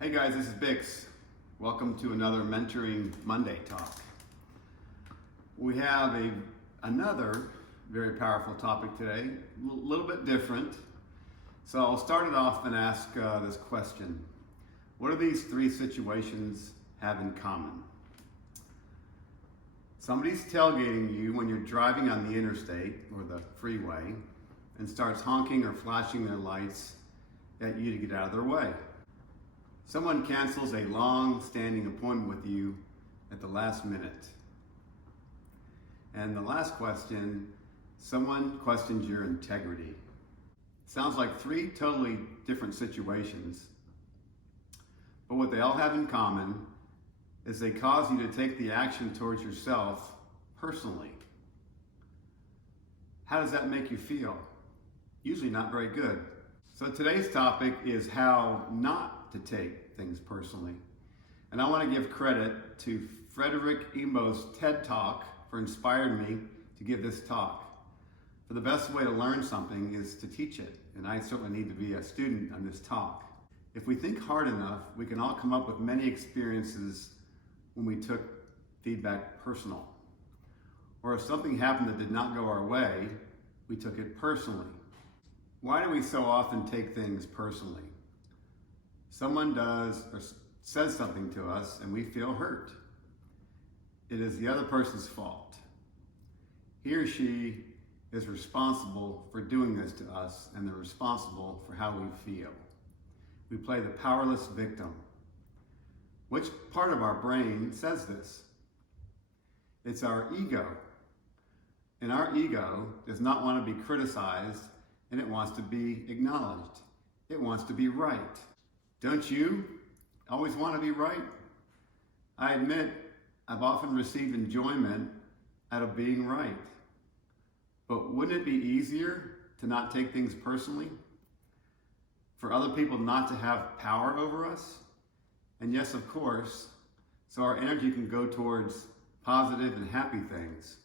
Hey guys, this is BiXX. Welcome to another Mentoring Monday talk. We have another very powerful topic today, a little bit different. So I'll start it off and ask this question. What do these three situations have in common? Somebody's tailgating you when you're driving on the interstate or the freeway and starts honking or flashing their lights at you to get out of their way. Someone cancels a long-standing appointment with you at the last minute. And the last question, someone questions your integrity. Sounds like three totally different situations, but what they all have in common is they cause you to take the action towards yourself personally. How does that make you feel? Usually not very good. So today's topic is how not to take things personally. And I want to give credit to Frederick Emo's TED Talk for inspiring me to give this talk. For the best way to learn something is to teach it, and I certainly need to be a student on this talk. If we think hard enough, we can all come up with many experiences when we took feedback personal. Or if something happened that did not go our way, we took it personally. Why do we so often take things personally? Someone does or says something to us and we feel hurt. It is the other person's fault. He or she is responsible for doing this to us, and they're responsible for how we feel. We play the powerless victim. Which part of our brain says this? It's our ego. And our ego does not want to be criticized, and it wants to be acknowledged. It wants to be right. Don't you always want to be right? I admit I've often received enjoyment out of being right. But wouldn't it be easier to not take things personally? For other people not to have power over us? And yes, of course, so our energy can go towards positive and happy things.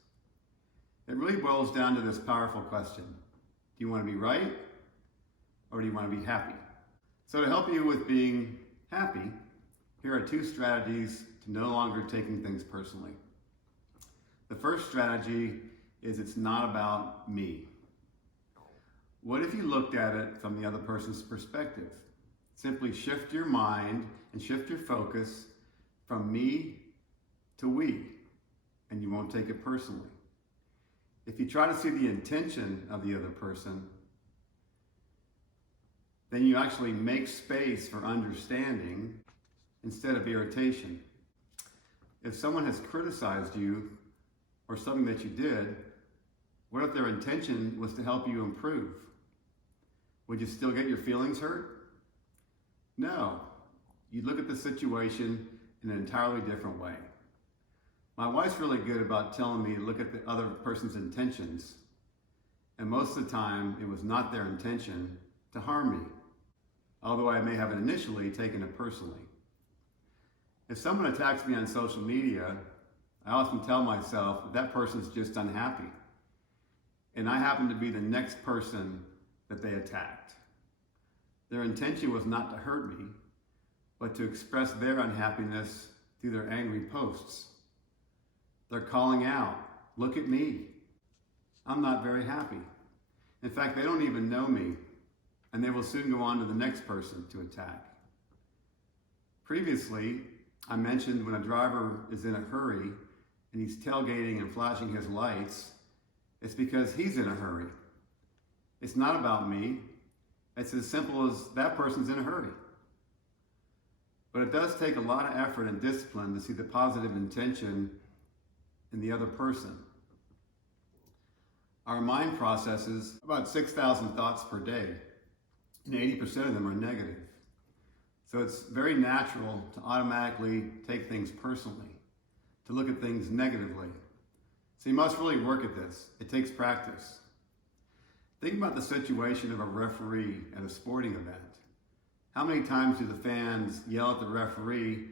It really boils down to this powerful question. Do you want to be right, or do you want to be happy? So to help you with being happy, here are two strategies to no longer taking things personally. The first strategy is it's not about me. What if you looked at it from the other person's perspective? Simply shift your mind and shift your focus from me to we, and you won't take it personally. If you try to see the intention of the other person, then you actually make space for understanding instead of irritation. If someone has criticized you or something that you did, what if their intention was to help you improve? Would you still get your feelings hurt? No. You look at the situation in an entirely different way. My wife's really good about telling me to look at the other person's intentions, and most of the time it was not their intention to harm me, although I may have initially taken it personally. If someone attacks me on social media, I often tell myself that person's just unhappy, and I happen to be the next person that they attacked. Their intention was not to hurt me, but to express their unhappiness through their angry posts. They're calling out, look at me. I'm not very happy. In fact, they don't even know me, and they will soon go on to the next person to attack. Previously, I mentioned when a driver is in a hurry and he's tailgating and flashing his lights, it's because he's in a hurry. It's not about me. It's as simple as that person's in a hurry. But it does take a lot of effort and discipline to see the positive intention in the other person. Our mind processes about 6,000 thoughts per day, and 80% of them are negative. So it's very natural to automatically take things personally, to look at things negatively. So you must really work at this. It takes practice. Think about the situation of a referee at a sporting event. How many times do the fans yell at the referee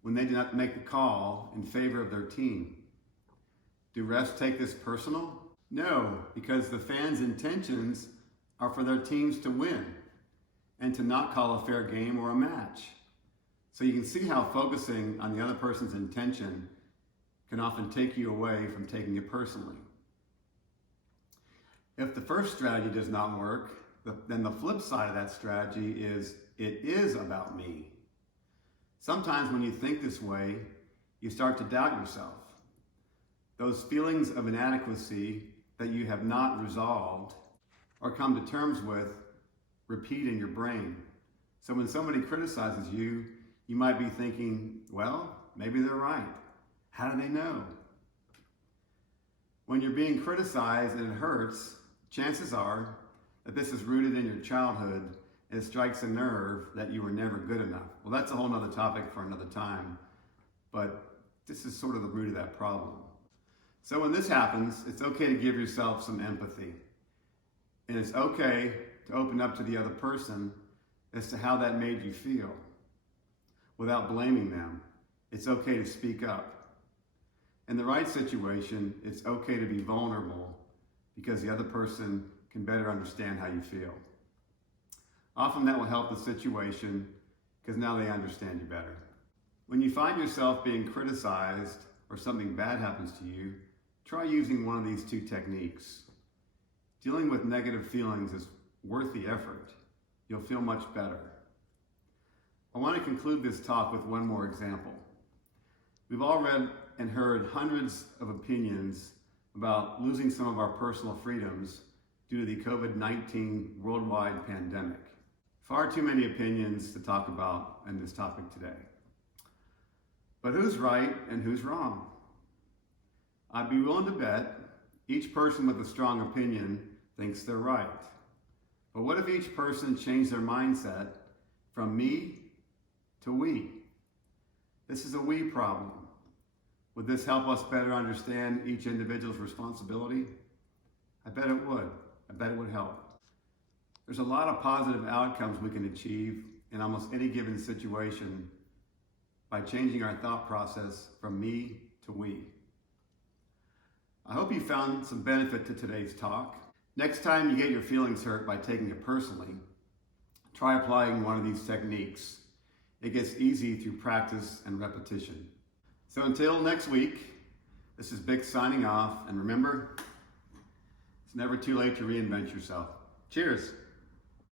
when they do not make the call in favor of their team? Do refs take this personal? No, because the fans' intentions are for their teams to win and to not call a fair game or a match. So you can see how focusing on the other person's intention can often take you away from taking it personally. If the first strategy does not work, then the flip side of that strategy is it is about me. Sometimes when you think this way, you start to doubt yourself. Those feelings of inadequacy that you have not resolved or come to terms with repeat in your brain. So when somebody criticizes you, you might be thinking, well, maybe they're right. How do they know? When you're being criticized and it hurts, chances are that this is rooted in your childhood and it strikes a nerve that you were never good enough. Well, that's a whole nother topic for another time, but this is sort of the root of that problem. So when this happens, it's okay to give yourself some empathy. And it's okay to open up to the other person as to how that made you feel without blaming them. It's okay to speak up. In the right situation, it's okay to be vulnerable because the other person can better understand how you feel. Often that will help the situation because now they understand you better. When you find yourself being criticized or something bad happens to you, try using one of these two techniques. Dealing with negative feelings is worth the effort. You'll feel much better. I want to conclude this talk with one more example. We've all read and heard hundreds of opinions about losing some of our personal freedoms due to the COVID-19 worldwide pandemic. Far too many opinions to talk about in this topic today. But who's right and who's wrong? I'd be willing to bet each person with a strong opinion thinks they're right. But what if each person changed their mindset from me to we? This is a we problem. Would this help us better understand each individual's responsibility? I bet it would. I bet it would help. There's a lot of positive outcomes we can achieve in almost any given situation by changing our thought process from me to we. I hope you found some benefit to today's talk. Next time you get your feelings hurt by taking it personally, try applying one of these techniques. It gets easy through practice and repetition. So until next week, this is BiXX signing off, and remember, it's never too late to reinvent yourself. Cheers.